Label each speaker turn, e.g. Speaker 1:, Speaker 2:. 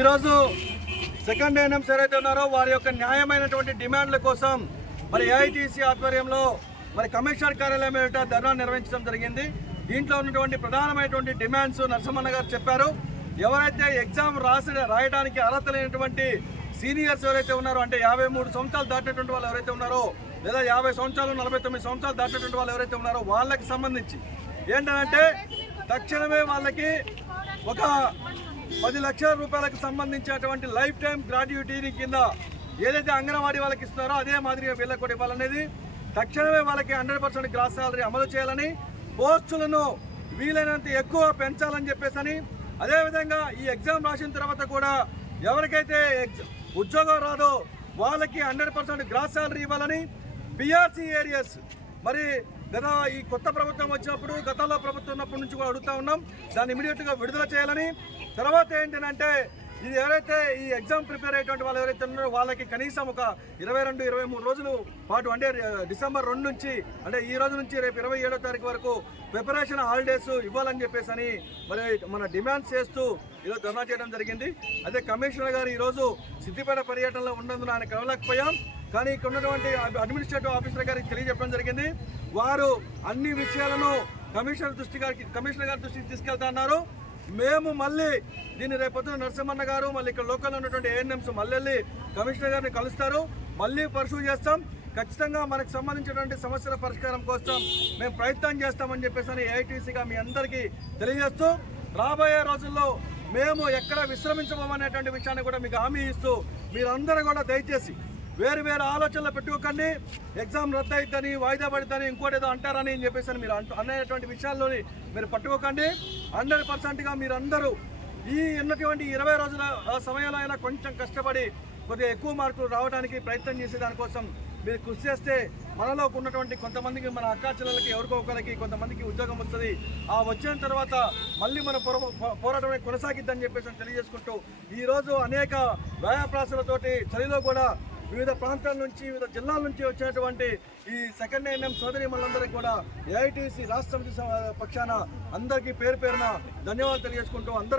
Speaker 1: ఈరోజు second NMS ఎవరైతే ఉన్నారో వారి యొక్క న్యాయమైనటువంటి డిమాండ్ల కోసం మరి ఏఐటీసీ ఆధ్వర్యంలో మరి కమిషనర్ కార్యాలయం ఎదుట ధర్నా నిర్వహించడం జరిగింది. దీంట్లో ఉన్నటువంటి ప్రధానమైనటువంటి డిమాండ్స్ నరసింహన్న గారు చెప్పారు. ఎవరైతే ఎగ్జామ్ రాసి రాయడానికి అర్హత లేనటువంటి సీనియర్స్ ఎవరైతే ఉన్నారో అంటే యాభై మూడు సంవత్సరాలు దాటినటువంటి వాళ్ళు ఎవరైతే ఉన్నారో లేదా యాభై సంవత్సరాలు నలభై తొమ్మిది సంవత్సరాలు దాటినటువంటి వాళ్ళు ఎవరైతే ఉన్నారో వాళ్ళకి సంబంధించి ఏంటంటే తక్షణమే వాళ్ళకి ఒక పది లక్షల రూపాయలకు సంబంధించినటువంటి లైఫ్ టైం గ్రాడ్యుటీని కింద ఏదైతే అంగన్వాడీ వాళ్ళకి ఇస్తారో అదే మాదిరిగా వీళ్ళకి కూడా ఇవ్వాలనేది తక్షణమే వాళ్ళకి హండ్రెడ్ పర్సెంట్ గ్రాస్ సాలరీ అమలు చేయాలని పోస్టులను వీలైనంత ఎక్కువ పెంచాలని చెప్పేసి అదేవిధంగా ఈ ఎగ్జామ్ రాసిన తర్వాత కూడా ఎవరికైతే ఉద్యోగం రాదో వాళ్ళకి హండ్రెడ్ పర్సెంట్ గ్రాస్ సాలరీ ఇవ్వాలని పిఆర్సీ ఏరియాస్ మరి గత ఈ కొత్త ప్రభుత్వం వచ్చినప్పుడు గతంలో ప్రభుత్వం ఉన్నప్పటి నుంచి కూడా అడుగుతా ఉన్నాం. దాన్ని ఇమీడియట్గా విడుదల చేయాలని తర్వాత ఏంటంటే ఇది ఎవరైతే ఈ ఎగ్జామ్ ప్రిపేర్ అయ్యేటువంటి వాళ్ళు ఎవరైతే ఉన్నారో వాళ్ళకి కనీసం ఒక ఇరవై రెండు ఇరవై మూడు రోజులు పాటు అంటే డిసెంబర్ రెండు నుంచి అంటే ఈ రోజు నుంచి రేపు ఇరవై ఏడో తారీఖు వరకు ప్రిపరేషన్ హాలిడేస్ ఇవ్వాలని చెప్పేసి అని మరి మన డిమాండ్స్ చేస్తూ ఈరోజు ధర్నా చేయడం జరిగింది. అదే కమిషనర్ గారు ఈరోజు సిద్దిపేట పర్యటనలో ఉన్నందున ఆయన కలవలేకపోయాం. కానీ ఇక్కడ ఉన్నటువంటి అడ్మినిస్ట్రేటివ్ ఆఫీసర్ గారికి తెలియజెప్పడం జరిగింది. వారు అన్ని విషయాలను కమిషనర్ దృష్టి గారికి కమిషనర్ గారి దృష్టికి తీసుకెళ్తా అన్నారు. మేము మళ్ళీ దీన్ని రేపొద్దున నరసింహన్న గారు మళ్ళీ ఇక్కడ లోకల్ ఉన్నటువంటి ఏఎన్ఎంస్ మళ్ళీ వెళ్ళి కమిషనర్ గారిని కలుస్తారు. మళ్ళీ పర్సూ చేస్తాం. ఖచ్చితంగా మనకు సంబంధించినటువంటి సమస్యల పరిష్కారం కోసం మేము ప్రయత్నం చేస్తామని చెప్పేసి ఏఐటీసీగా మీ అందరికీ తెలియజేస్తూ రాబోయే రోజుల్లో మేము ఎక్కడ విశ్రమించబోమనేటువంటి విషయాన్ని కూడా మీకు హామీ ఇస్తూ మీరందరూ కూడా దయచేసి వేరు వేరు ఆలోచనలు పెట్టుకోకండి. ఎగ్జామ్ రద్దు అవుతుందని వాయిదా పడుతుందని ఇంకోటి ఏదో అంటారని చెప్పేసి మీరు అంటు అనేటువంటి విషయాల్లోని మీరు పట్టుకోకండి. హండ్రెడ్ పర్సెంట్గా మీరందరూ ఈ ఉన్నటువంటి ఇరవై రోజుల ఆ సమయంలో అయినా కొంచెం కష్టపడి కొద్దిగా ఎక్కువ మార్కులు రావడానికి ప్రయత్నం చేసే దానికోసం మీరు కృషి చేస్తే మనలో ఉన్నటువంటి కొంతమందికి మన అక్కా చెల్లెలకి ఎవరికో ఒకరికి కొంతమందికి ఉద్యోగం వస్తుంది. ఆ వచ్చిన తర్వాత మళ్ళీ మన పోర పోరాటం కొనసాగిద్దని చెప్పేసి తెలియజేసుకుంటూ ఈరోజు అనేక వ్యాయాప్రాసాలతోటి చలిలో కూడా వివిధ ప్రాంతాల నుంచి వివిధ జిల్లాల నుంచి వచ్చినటువంటి ఈ సెకండ్ ఎన్ఎం సోదరి మనందరికీ కూడా ఏఐటీసీ రాష్ట్ర సమితి పక్షాన అందరికీ పేరు పేరున ధన్యవాదాలు తెలియజేసుకుంటూ అందరికీ